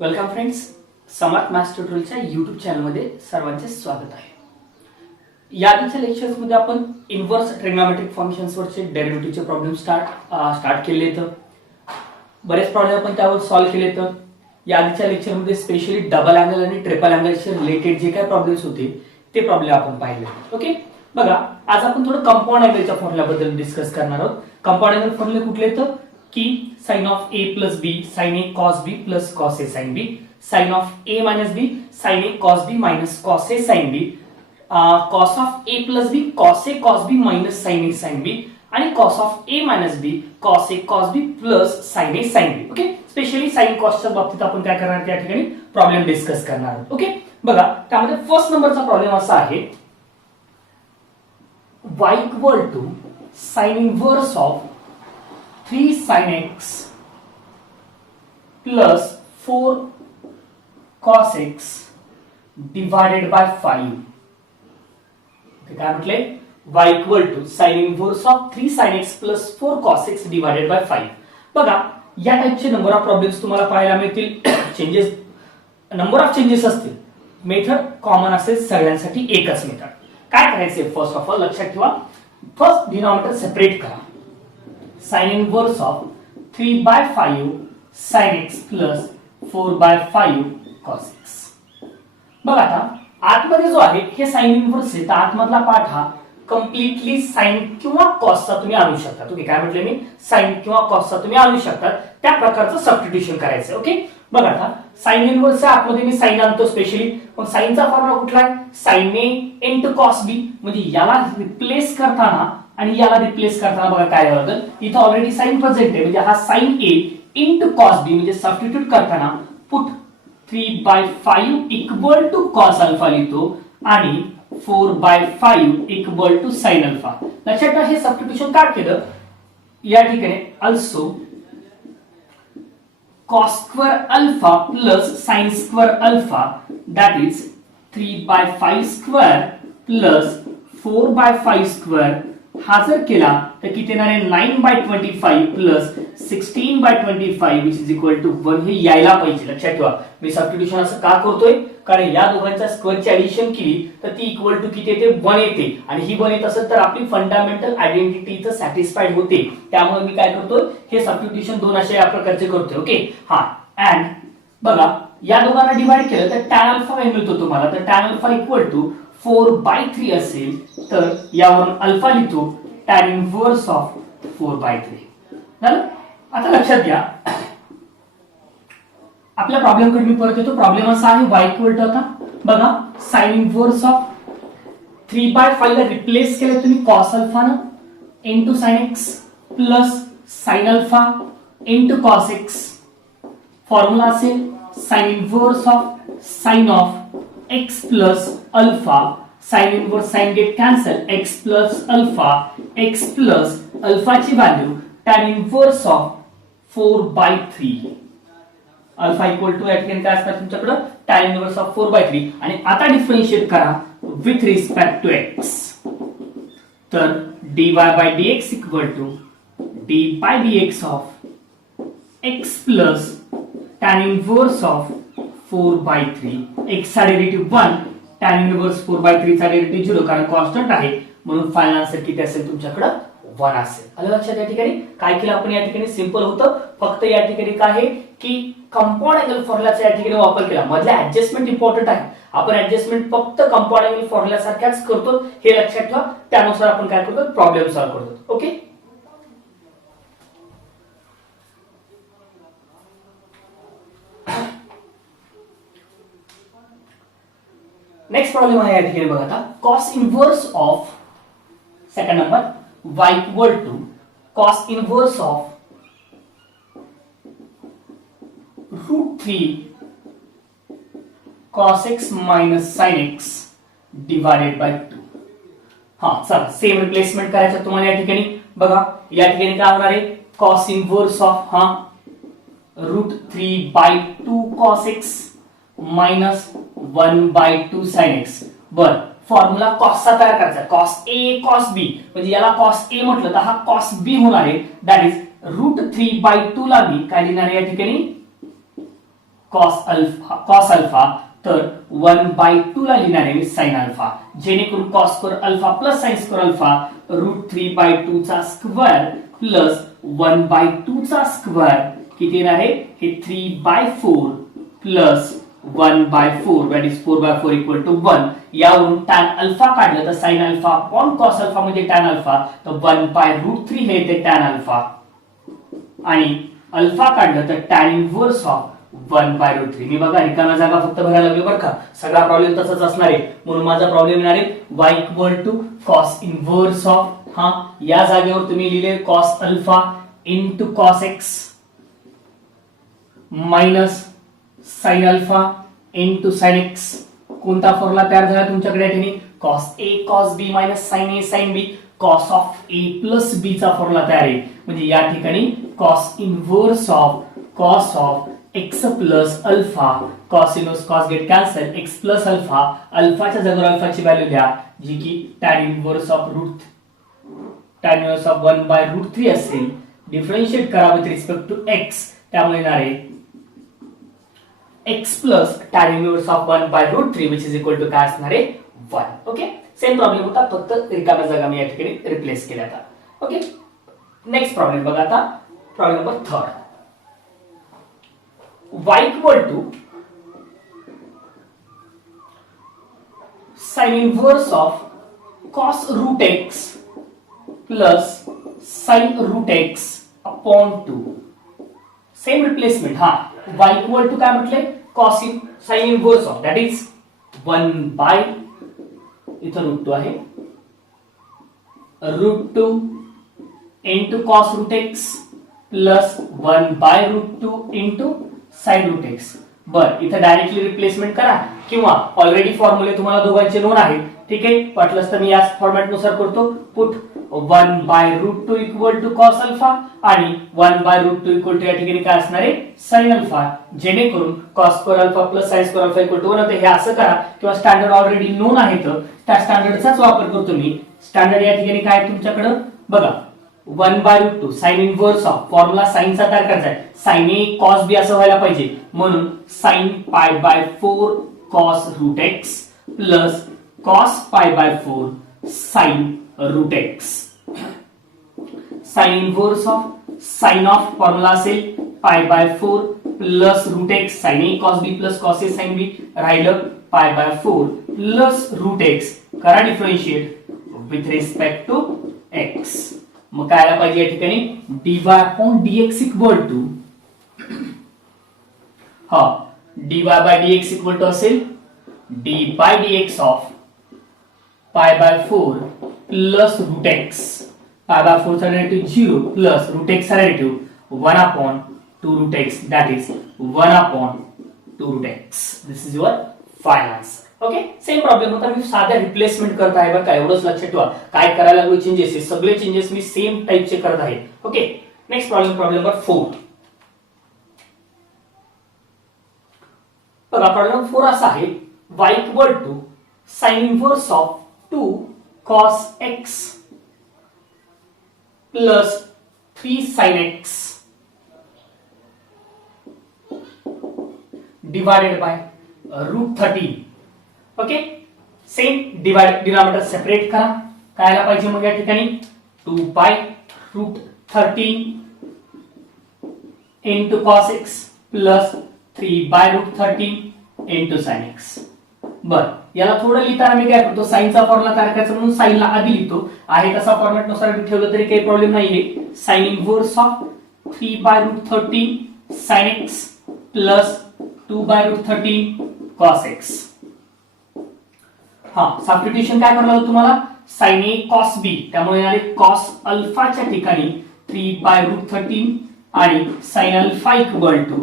Welcome friends, समर्थ maths ट्युटोरियलच्या YouTube चॅनलमध्ये सर्वांचे स्वागत आहे. याआधीच्या लेक्चर्समध्ये आपण इन्व्हर्स ट्रिग्नोमेट्रिक फंक्शन्सवरचे डेरिव्हेटिव्हचे प्रॉब्लेम स्टार्ट केले तर बरेच प्रॉब्लेम आपण त्यावर सॉल्व्ह केले. तर याआधीच्या लेक्चरमध्ये स्पेशली डबल अँगल आणि ट्रिपल अँगलचे रिलेटेड जे काही प्रॉब्लेम्स होते ते प्रॉब्लेम आपण पाहिले. ओके, बघा आज आपण थोडं कंपाऊंड अँगलच्या फॉर्म्युलाबद्दल डिस्कस करणार आहोत. कंपाऊंड अँगल फॉर्म्युले कुठले तर की sin of a plus b sin a cos b plus cos a sin b, sin of a minus b sin a cos b minus cos a sin b, cos of a plus b cos a cos b minus sin a sin b आणि cos of a minus b cos a cos b plus sin a sin b. Okay, specially sin cos च्या बाबतीत आपण काय करणार त्या ठिकाणी problem discuss करणार आहोत. ओके, बघा त्यामध्ये फर्स्ट नंबरचा प्रॉब्लेम असा आहे y equal to sin inverse of 3 sin x plus 4 cos x divided by 5. काय म्हटले? y equal to sin inverse of 3 sin x plus 4 cos x divided by 5. बघा या टाइपचे नंबर ऑफ प्रॉब्लेम्स तुम्हाला पाहायला मिळतील. चेंजेस नंबर ऑफ चेंजेस असतील, method common असेल सगळ्यांसाठी एकच मेथड. काय करायचे? फर्स्ट ऑफ ऑल लक्षात ठेवा, फर्स्ट डिनॉमिनेटर सेपरेट करा. sin inverse of 3 by 5 sin x plus 4 by 5 cos x. बघा आता आतमध्ये जो आहे हे sin inverse आहे, तर आतमधला पार्ट हा कम्प्लिटली sin किंवा cos चा तुम्ही आणू शकता. ओके, काय म्हटले मी? sin किंवा cos चा तुम्ही आणू शकता, त्या प्रकारचं सबस्टिट्यूशन करायचं. ओके, बघा आता sin इनव्हर्स आतमध्ये मी sin आणतो स्पेशली, पण sin चा फॉर्म्युला कुठला आहे? sin a into cos b, म्हणजे याला रिप्लेस करताना आणि याला रिप्लेस करताना बघा काय होतं, इथं ऑलरेडी साइन प्रेझेंट आहे, म्हणजे हा sin a into cos b, म्हणजे सबस्टिट्यूट करताना put 3/5 equal to cos alpha लिहितो आणि 4/5 इक्वल टू sin अल्फा. लक्षात ठेवा हे सबस्टिट्यूशन काय केलं या ठिकाणी, also cos square alpha plus sin square alpha, that is 3/5 square plus 4/5 square. हा जर केला तर किती येणार आहे? 9/25 plus 16/25 which is equal to 1. हे यायला पाहिजे. लक्षात ठेवा मी सबस्टिट्यूशन असं का करतोय, कारण या दोघांच्या स्क्वेअरची ऍडिशन केली तर ती इक्वल टू किती येते? 1 येते, आणि ही 1 येत असेल तर आपली फंडामेंटल आयडेंटिटी इथं सॅटिस्फाईड होते. त्यामुळे मी काय करतोय, हे सबस्टिट्यूशन दोन अशा या प्रकारचे करतोय. ओके, हा अँड बघा या दोघांना डिवाइड केलं तर tan अल्फा काय मिळतो तुम्हाला? तर tan अल्फा इक्वल टू 4/3 असेल, तर यावरून अल्फा लिहितो tan इनव्हर्स ऑफ 4/3. झालं? आता लक्षात घ्या, आपल्या प्रॉब्लेम कडे मी परत येतो. प्रॉब्लेम असा आहे y इक्वल टू, आता बघा sin इनव्हर्स ऑफ 3/5 ला रिप्लेस केलं तुम्ही cos अल्फा न into sin x plus sin alpha into cos x. Formula असेल sin inverse of x plus alpha, sin inverse sin get cancel, x plus alpha ची value tan inverse of 4/3. Alpha equal to या ठिकाणी काय असणार तुमच्याकडे? tan inverse of 4/3. आणि आता differentiate करा विथ रिस्पेक्ट टू x, तर dy by dx equal to d by dx of x plus tan inverse of 4/3. x चा डेरिव्हेटिव्ह 1, tan इनव्हर्स 4/3 चा डेरिव्हेटिव्ह 0, कारण कॉन्स्टंट आहे म्हणून फायनल आन्सर किती असेल तुमच्याकडे? 1 असेल. आलं लक्षात? या ठिकाणी काय केलं आपण? या ठिकाणी सिंपल होतं, फक्त या ठिकाणी काय आहे की कंपाऊंड अँगल फॉर्म्युलाचा या ठिकाणी वापर केला. मधल्या ऍडजस्टमेंट इम्पॉर्टंट आहे. आपण ऍडजस्टमेंट फक्त कंपाऊंड अँगल फॉर्म्युला सारख्याच करतो, हे लक्षात ठेवा. त्यानुसार आपण काय करतो? प्रॉब्लेम सॉल्व्ह करतो. ओके, नेक्स्ट प्रॉब्लेम आहे या ठिकाणी बघा आता cos inverse of, second number, y equal to cos inverse of √3 cos x minus sin x divided by 2. हा चला सेम रिप्लेसमेंट करायचं तुम्हाला या ठिकाणी. बघा या ठिकाणी काय होणार आहे? cos inverse of √3/2 cos x minus 1/2 sin x. बर, फॉर्म्युला cos चा तयार करायचा. cos a cos b, म्हणजे याला cos a म्हटलं तर हा cos b होणार आहे, दॅट इज √3/2 ला मी काय लिहिणार आहे या ठिकाणी? कॉस अल्फा, तर 1/2 ला लिहिणार आहे मी साइन अल्फा, जेणेकरून cos square alpha plus sine square alpha √3/2 चा स्क्वेअर प्लस 1/2 चा स्क्वेअर किती येणार आहे, हे 3/4 plus 1/4 that is 4/4 equal to 1. यावरून tan अल्फा काढलं तर sin alpha upon cos alpha म्हणजे tan अल्फा, तर 1/√3 हे येते tan अल्फा, आणि अल्फा काढलं तर tan इनव्हर्स ऑफ 1/√3. मी बघा रिकाम्या जागा फक्त भरायला लागलो बरं का, सगळा प्रॉब्लेम तसाच असणार आहे, म्हणून माझा प्रॉब्लेम येणार आहे y equal to cos inverse of, हा या जागेवर तुम्ही लिहिले cos alpha into cos x minus sin alpha into sin x. कोणता फॉर्म्युला तयार झाला तुमच्याकडे या ठिकाणी, cos a cos b minus sin a sin b, cos of a plus b चा फॉर्म्युला तयार आहे. म्हणजे या ठिकाणी cos inverse of x plus alpha, cos inverse cos get cancel, x plus alpha, अल्फाच्या जागेवर अल्फाची व्हॅल्यू घ्या जी की tan इनव्हर्स ऑफ 1/√3 असेल, डिफरन्शिएट करा विथ रिस्पेक्ट टू x, त्यामुळे येणार आहे x plus tan inverse of 1/√3 which is equal to काय असणार आहे 1. ओके, सेम प्रॉब्लेम होता, फक्त रिकाम्या जागा मी या ठिकाणी रिप्लेस केल्या आता. ओके, नेक्स्ट प्रॉब्लेम बघा आता, problem number 3. y equal to sin inverse of cos root x plus sin root x upon 2. Same replacement, हा y इक्वल टू काय म्हटले, cos sin inverse of that is 1 by, इथं √2 आहे, √2 into cos root x plus 1/√2 into sin root x. बर, इथं directly replacement करा किंवा already फॉर्म्युले तुम्हाला दोघांचे नोन आहेत, ठीक आहे, वाटलंच तर मी या फॉर्मॅट नुसार करतो, put 1/√2 equal to cos alpha आणि 1/√2 इक्वल टू या ठिकाणी काय असणार आहे sin अल्फा, जेणेकरून cos square alpha plus sin square alpha equal to 1 होते. हे असं करा किंवा स्टँडर्ड ऑलरेडी नोन आहे तर त्या स्टँडर्डचाच वापर करतो मी. स्टँडर्ड या ठिकाणी काय तुमच्याकडे बघा, 1/√2 sin inverse of, formula sin चा तयार करायचा आहे, sin a cos b असं व्हायला पाहिजे, म्हणून sin π/4 cos root x plus cos π/4 sin root x. sin inverse of formula असेल π/4 plus root x sin a cos b plus cos a sin b, राहिलं π/4 प्लस रूट x, करा differentiate with respect to x. मग काय आला पाहिजे या ठिकाणी dy/dx equal to, हा dy/dx इक्वल टू असेल d/dx of π/4 plus root x, π/4 चा डेरिव्हेटिव्ह 0 प्लस रूट x चा derivative 1/2 root x, that is 1/2 root x. This is your final answer. Okay, same problem होता, मी साध्या रिप्लेसमेंट करत आहे बघा, एवढंच लक्षात ठेवा. काय करायला लागलो चेंजेस, हे सगळे चेंजेस मी सेम टाइपचे करत आहे. Okay, next problem number 4. बघा प्रॉब्लेम 4 असा आहे, y equal to sin inverse of 2 cos x plus 3 sin x divided by √13. Okay, same denominator separate करा, काय आला पाहिजे मग या ठिकाणी 2π√13 into cos x plus 3/√13 into sin x. बर, याला थोडं लिहिताना मी काय करतो, साइनचा फॉर्म्युला तयार करायचा म्हणून साइनला आधी लिहितो, आहे तसा फॉर्मॅट नुसार मी ठेवलं तरी काही प्रॉब्लेम नाहीये. sin inverse of 3/√13 sin x plus 2/√13 cos x. हा सबस्टिट्यूशन काय करायला तुम्हाला, sin a cos b, त्यामुळे येणारे cos अल्फाच्या ठिकाणी 3/√13 आणि sin अल्फा इक्वल टू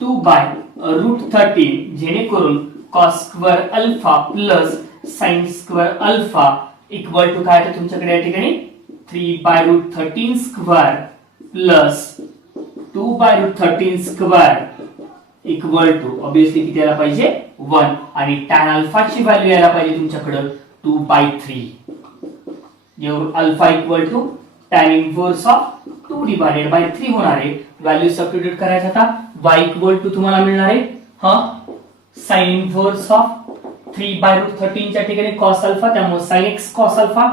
2/√13, जेणेकरून cos square alpha plus sin square alpha equal to काय आहे तुमच्याकडे या ठिकाणी 3/√13 square plus 2/√13 square equal to obviously किती यायला पाहिजे 1, आणि tan अल्फाची व्हॅल्यू यायला पाहिजे तुमच्याकडे 2/3, जेव्हा alpha equal to tan inverse of 2 divided by 3 होणार आहे. व्हॅल्यू सबस्टिट्यूट करायचं आता, y इक्वल टू तुम्हाला मिळणार आहे साइन इनव्हर्स ऑफ 3/√13 च्या ठिकाणी cos अल्फा, त्यामुळे sin x cos alpha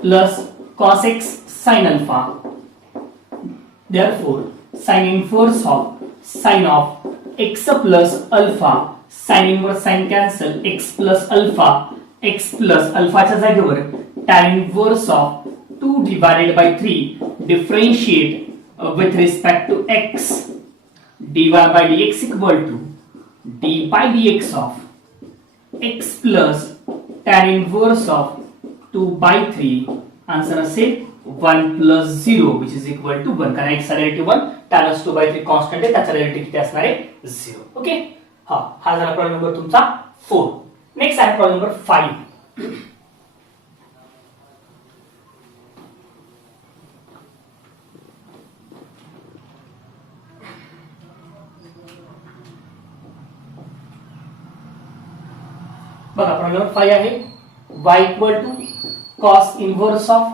plus cos x sin alpha. Therefore, sin inverse of sin of x plus alpha, sin inverse sin cancel, x plus alpha, x plus अल्फाच्या जागेवर tan inverse of 2 divided by 3 differentiate with respect to x, dy by dx equal to d by dx of x plus tan inverse of 2 by 3. Answer असेल 1 plus 0 which is equal to 1, कारण x चा relative 1, tan 2 by 3 constant आहे, त्याचा relative किती असणार आहे 0. Okay, हा झाला प्रॉब्लेम नंबर तुमचा 4. नेक्स्ट आहे प्रॉब्लेम नंबर 5. बघा प्रॉब्लेम नंबर 5 आहे y equal to cos inverse of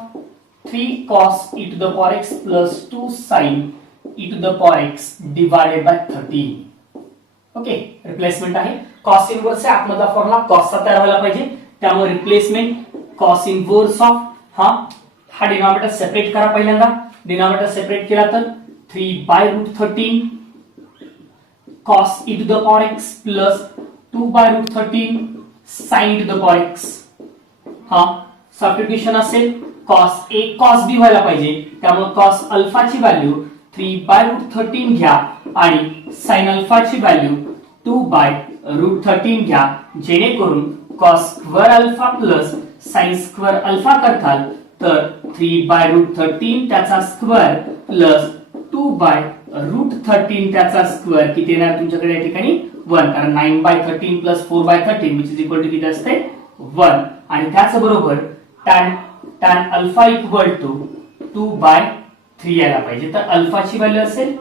3 cos e to the power x plus 2 sin e to the power x divided by 13. Okay, replacement आहे. cos inverse आहे, आतमधला formula cos चा तयार व्हायला पाहिजे, त्यामुळे रिप्लेसमेंट cos इनव्हर्स ऑफ हा denominator separate करा. पहिल्यांदा डिनॉमिनेटर सेपरेट केला तर 3/√13 cos e to the power x plus 2/√13 sin e to the power x. Substitution असेल cos a cos b व्हायला पाहिजे, त्यामुळे cos अल्फाची व्हॅल्यू 3/√13 घ्या आणि sin अल्फाची व्हॅल्यू 2/√13 घ्या, जेणेकरून cos square alpha plus sin square alpha करताल तर 3/√13 त्याचा स्क्वेअर प्लस 2/√13 त्याचा स्क्वेअर किती येणार तुमच्याकडे या ठिकाणी 1, कारण 9/13 plus 4/13 which is equal to किती असते 1. आणि त्याच बरोबर tan अल्फा इक्वल टू 2/3 यायला पाहिजे, तर अल्फाची व्हॅल्यू असेल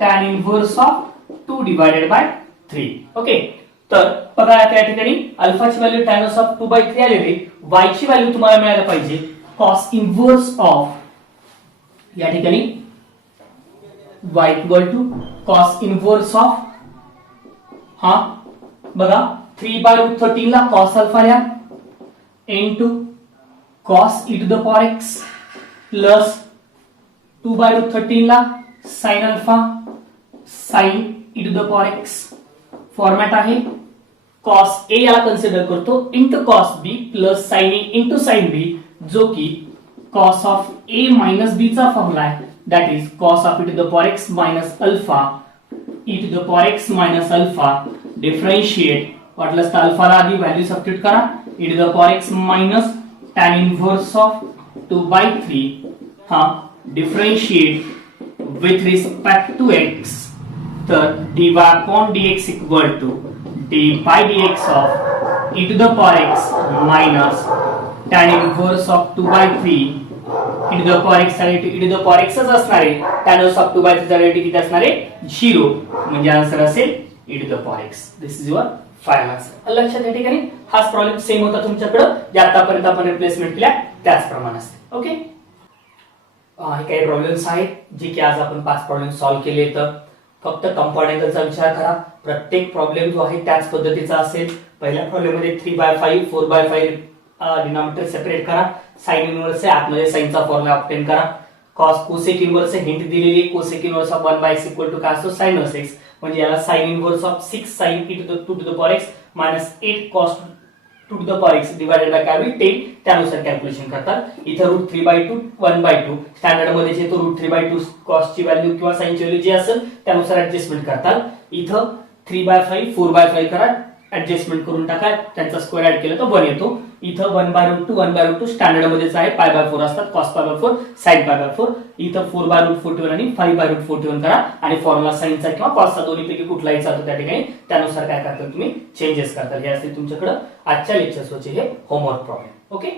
tan inverse of 2 divided by 3. Okay, तर बघा त्या ठिकाणी अल्फाची व्हॅल्यू tan इनव्हर्स ऑफ 2/3 आलेली, y ची व्हॅल्यू तुम्हाला मिळायला पाहिजे cos इनव्हर्स ऑफ या ठिकाणी y equal to cos inverse of बघा 3/√13 ला cos अल्फा लिहा into cos e to the power x plus 2/√13 ला sin alpha sin e to the power x. Format आहे cos a याला कन्सिडर करतो into cos b plus sin a into sin b, जो की cos of a minus b चा formula आहे, that is cos of e to the power x minus alpha e to the power x minus alpha. Differentiate वाटलंस तर अल्फाला आधी value substitute करा, e to the power x minus tan inverse of 2/3 differentiate with respect to x, तर dy upon dx equal to d by dx of e to the power x minus tan inverse of 2/3 e to the power x आणि e to the power x च असणार आहे, tan inverse of 2/3 चा value किती असणार आहे 0, म्हणजे answer असेल e to the power x. This is your final answer. लक्षात या ठिकाणी हाच प्रॉब्लेम सेम होता तुमच्याकडे, जे आतापर्यंत आपण रिप्लेसमेंट केल्या त्याचप्रमाणे असते. ओके, हे काही प्रॉब्लेम्स आहेत जे की आज आपण 5 प्रॉब्लेम सॉल्व्ह केले. तर फक्त कंपाऊंड अँगलचा विचार करा, प्रत्येक प्रॉब्लेम जो आहे त्याच पद्धतीचा असेल. पहिल्या प्रॉब्लेम मध्ये 3/5 4/5 डिनॉमिनेटर सेपरेट करा, साइन इनव्हर्स आहे आतमध्ये साइनचा फॉर्म्युला ऑब्टेन करा, cos कोसेक इनव्हर्स हिंट दिलेली आहे, cosec inverse of 1/x equal to काय असतो sin x, म्हणजे याला sin inverse of 6 sin e to the power x minus 8 cos 2 to the power x divided bye काय होईल 10, त्यानुसार कॅल्क्युलेशन करतात. इथं √3/2 1/2 स्टँडर्ड मध्ये जे तो √3/2 cos ची व्हॅल्यू किंवा sin ची व्हॅल्यू जी असेल त्यानुसार ऍडजस्टमेंट करतात. इथं 3/5 4/5 करा, ऍडजस्टमेंट करून टाका, त्यांचा स्क्वेअर ऍड केला तर 1 येतो. इथं 1/√2 स्टँडर्ड मध्येच आहे, π/4 असतात, cos π/4 sin π/4. इथं 4/√41 आणि 5/√41 करा आणि फॉर्म्युला साइनचा किंवा कॉसचा दोन्हीपैकी कुठलाही जातो त्या ठिकाणी, त्यानुसार काय करता तुम्ही चेंजेस करता. हे असतील तुमच्याकडे आजच्या लेक्चर्सचे हे होमवर्क प्रॉब्लेम. ओके.